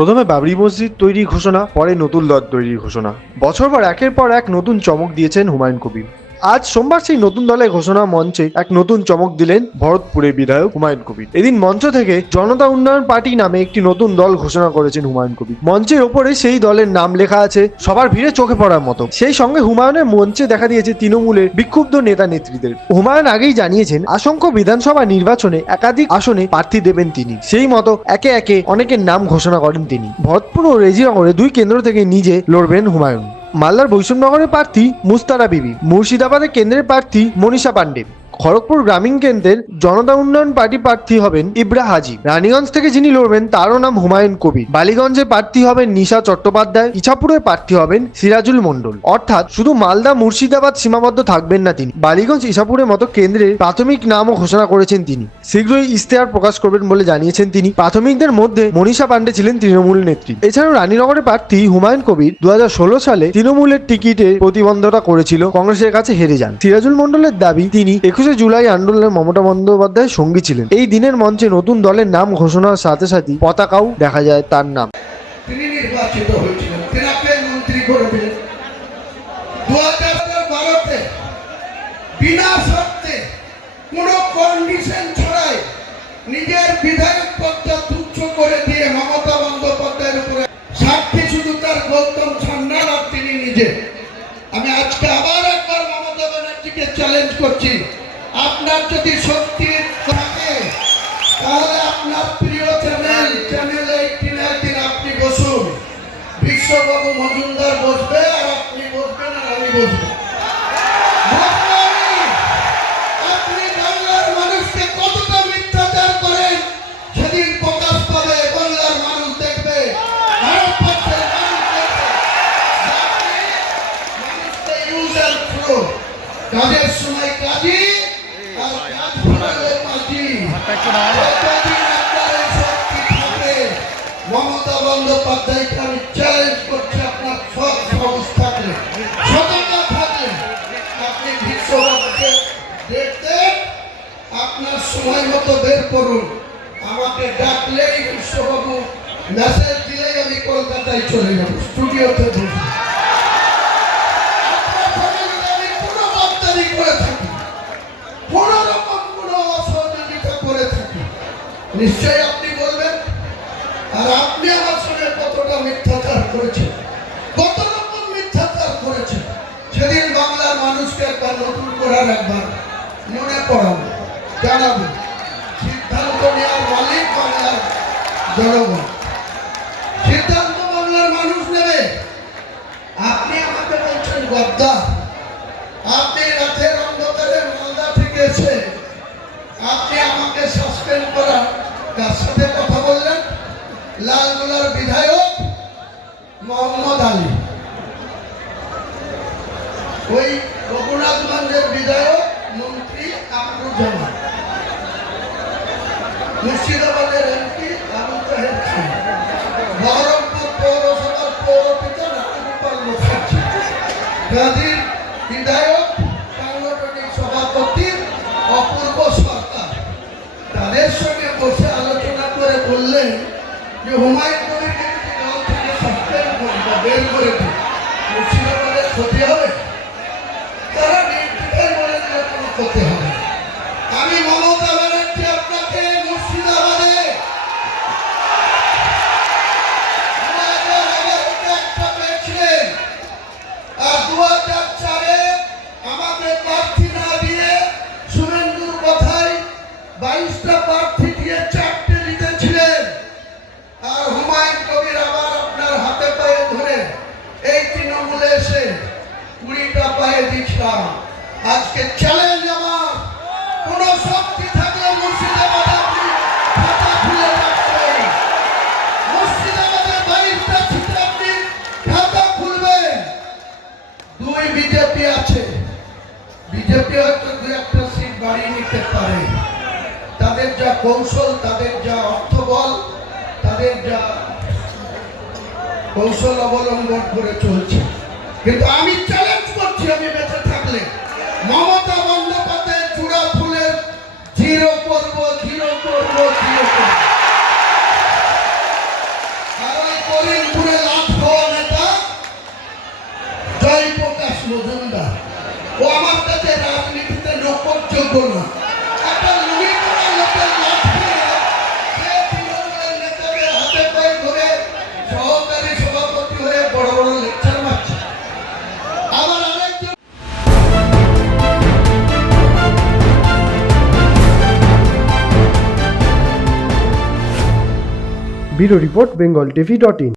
প্রথমে বাবরি মসজিদ তৈরি ঘোষণা, পরে নতুন দল তৈরির ঘোষণা। বছর পর একের পর এক নতুন চমক দিয়েছেন হুমায়ুন কবির। আজ সোমবার সেই নতুন দলের ঘোষণা মঞ্চে এক নতুন চমক দিলেন ভরতপুরের বিধায়ক হুমায়ুন কবির। এদিন মঞ্চ থেকে জনতা উন্নয়ন পার্টি নামে একটি নতুন দল ঘোষণা করেছেন হুমায়ুন কবির। মঞ্চের ওপরে সেই দলের নাম লেখা আছে সবার ভিড়ে চোখে পড়ার মতো। সেই সঙ্গে হুমায়ুনের মঞ্চে দেখা দিয়েছে তৃণমূলের বিক্ষুব্ধ নেতা নেত্রীদের। হুমায়ুন আগেই জানিয়েছেন আসংখ্য বিধানসভা নির্বাচনে একাধিক আসনে প্রার্থী দেবেন তিনি। সেই মতো একে একে অনেকের নাম ঘোষণা করেন তিনি। ভরতপুর ও রেজিনগরে দুই কেন্দ্র থেকে নিজে লড়বেন হুমায়ুন। মালদার বৈষ্ণবনগরের প্রার্থী মুস্তারা বিবি, মুর্শিদাবাদের কেন্দ্রের প্রার্থী মনীষা পান্ডে, খড়গপুর গ্রামীণ কেন্দ্রের জনতা উন্নয়ন পার্টি প্রার্থী হবেন ইব্রা হাজি। রানীগঞ্জ থেকে যিনি লড়বেন তারও নাম হুমায়ুন কবির। বালিগঞ্জে প্রার্থী হবেন নিশা চট্টোপাধ্যায়, ইছাপুরের প্রার্থী হবেন সিরাজুল মণ্ডল। অর্থাৎ শুধু মালদা মুর্শিদাবাদ সীমাবদ্ধ থাকবেন না তিনি, বালিগঞ্জ ইছাপুরের মতো কেন্দ্রের প্রাথমিক নামও ঘোষণা করেছেন তিনি। শীঘ্রই ইশতেহার প্রকাশ করবেন বলে জানিয়েছেন তিনি। প্রাথমিকদের মধ্যে মনীষা পান্ডে ছিলেন তৃণমূল নেত্রী। এছাড়াও রানীনগরের প্রার্থী হুমায়ুন কবির 2016 সালে তৃণমূলের টিকিটে প্রতিবন্ধকতা করেছিল, কংগ্রেসের কাছে হেরে যান। সিরাজুল মণ্ডলের দাবি তিনি 21 জুলাই আন্দোলনে মমতা বন্দ্যোপাধ্যায়ের সঙ্গী ছিলেন। এই দিনের মঞ্চে নতুন দলের নাম ঘোষণার সাথে সাথে পতাকাও দেখা যায় তার নাম। তিনি নির্বাচিত হয়েছিলেন, তিনাকে মন্ত্রী করে দিলেন 2012-তে বিনা শর্তে কোনো কন্ডিশন ছাড়াই নিজের বিধায়ক পদটা তুচ্ছ করে দিয়ে মমতা বন্দ্যোপাধ্যায়ের উপরে সাক্ষী শুধু তার গৌতম সান্যাল আর তিনি নিজে। আমি আজকে আবার একবার মমতা ব্যানার্জিকে চ্যালেঞ্জ করছি, আপনার যদি শক্তি থাকে তাহলে আপনার প্রিয় চ্যানেল 18 আপনি বসুন, বিশ্ববাবু মজুমদার বসবে আর আপনি বসবেন আর আমি বসবো। আপনি বাংলার মানুষকে কতটা মিথ্যাচার করেন সেদিন প্রকাশ পাবে, বাংলার মানুষ দেখবে, ভারতবর্ষের মানুষ দেখবে। মানুষকে ইউজ অ্যান্ড থ্রো, কাজের সময় কাজী আর কাজ ফেরালে কাজী। মমতা বন্দ্যোপাধ্যায়কে আমি চ্যালেঞ্জ করছি, আপনার সব সাহস থাকলে, সততা থাকলে আপনি বিশ্ববাবুকে দেখতে আপনার সময় মতো বের করুন। আমাকে ডাকলেই বিশ্ববাবু মেসেজ দিলেই আমি কলকাতায় চলে যাব, স্টুডিওতে বসবো। আমি কোনো বার্তারি করে থাকি, কোন রকম কোনো অসহযোগিতা করে থাকি, নিশ্চয়ই আপনি বলবেন। আর আপনি আমার সঙ্গে কতটা মিথ্যাচার করেছেন, কত রকম মিথ্যাচার করেছেন, সেদিন বাংলার মানুষকে একবার নতুন করার একবার মনে পড়াবো, জানাবো। সিদ্ধান্ত নেওয়ার মালিক বাংলার জনগণ, সিদ্ধান্ত বাংলার মানুষ নেবে। আপনি আমাকে বলছেন গদ্দার, আপনি রাতের অন্ধকারে মালদা থেকে এসে আপনি আমাকে সাসপেন্ড করার কার সাথে কথা বললেন? লালগোলার বিধায়ক মোহাম্মদ আলী, ওই রঘুনাথগঞ্জের বিধায়ক মন্ত্রী আবদুজ্জামান, মুর্শিদাবাদের এমপি আবু তাহের খান, বহরমপুর পৌরসভার পৌরপিতা রাজগোপাল মুখার্জি, গাজীর বিধায়ক সাংগঠনিক সভাপতি অপূর্ব সরকার। তাদের সঙ্গে বসে আলোচনা করে বললেন যে হুমায়ুন কবিরকে যদি দল থেকে সাসপেন্ড করে বা বের করে দিই মুর্শিদাবাদের ক্ষতি হবে। তারা নির্দ্বিধায় বলে দিলে কোনো ক্ষতি হবে। আমি মমতা ব্যানার্জি আপনাকে মুর্শিদাবাদে 2011-তে একটা পেয়েছিলেন, আর 2004-এ আমাকে প্রার্থী না দিয়ে শুভেন্দুর কথায় 22টা প্রার্থী দিয়ে 4টে জিতেছিলেন। আর হুমায়ুন কবির আবার আপনার হাতে পায়ে ধরে এই তৃণমূলে এসে 20টা পায়ে দিচ্ছিলাম। আজকে চ্যালেঞ্জ আমার, কোন শক্তি থাকলে মুর্শিদাবাদে আপনি খাতা খুলে রাখবেন, মুর্শিদাবাদের 22টা সিটে আপনি খাতা খুলবেন। 2 বিজেপি আছে, বিজেপি হয়তো 2-1টা সিট বাড়িয়ে নিতে পারে, তাদের যা কৌশল, তাদের যা অর্থবল, তাদের যা কৌশল অবলম্বন করে চলছে। কিন্তু আমি চ্যালেঞ্জ করছি, আমি বেঁচে থাকলে মমতা বন্দ্যোপাধ্যায়ের চূড়া ফুলের জিরো করবো, জিরো করবো, জিরো করবো। আর ওই যোগ্য না। একটা লুঙ্গি পরা লোকের লাঠ খেয়ে সে তৃণমূলের নেতাদের হাতে পায়ে ধরে সহকারী সভাপতি হয়ে বড় বড় লেকচার মারছে। আবার আরেকজন ব্যুরো রিপোর্ট, বেঙ্গল টিভি.in।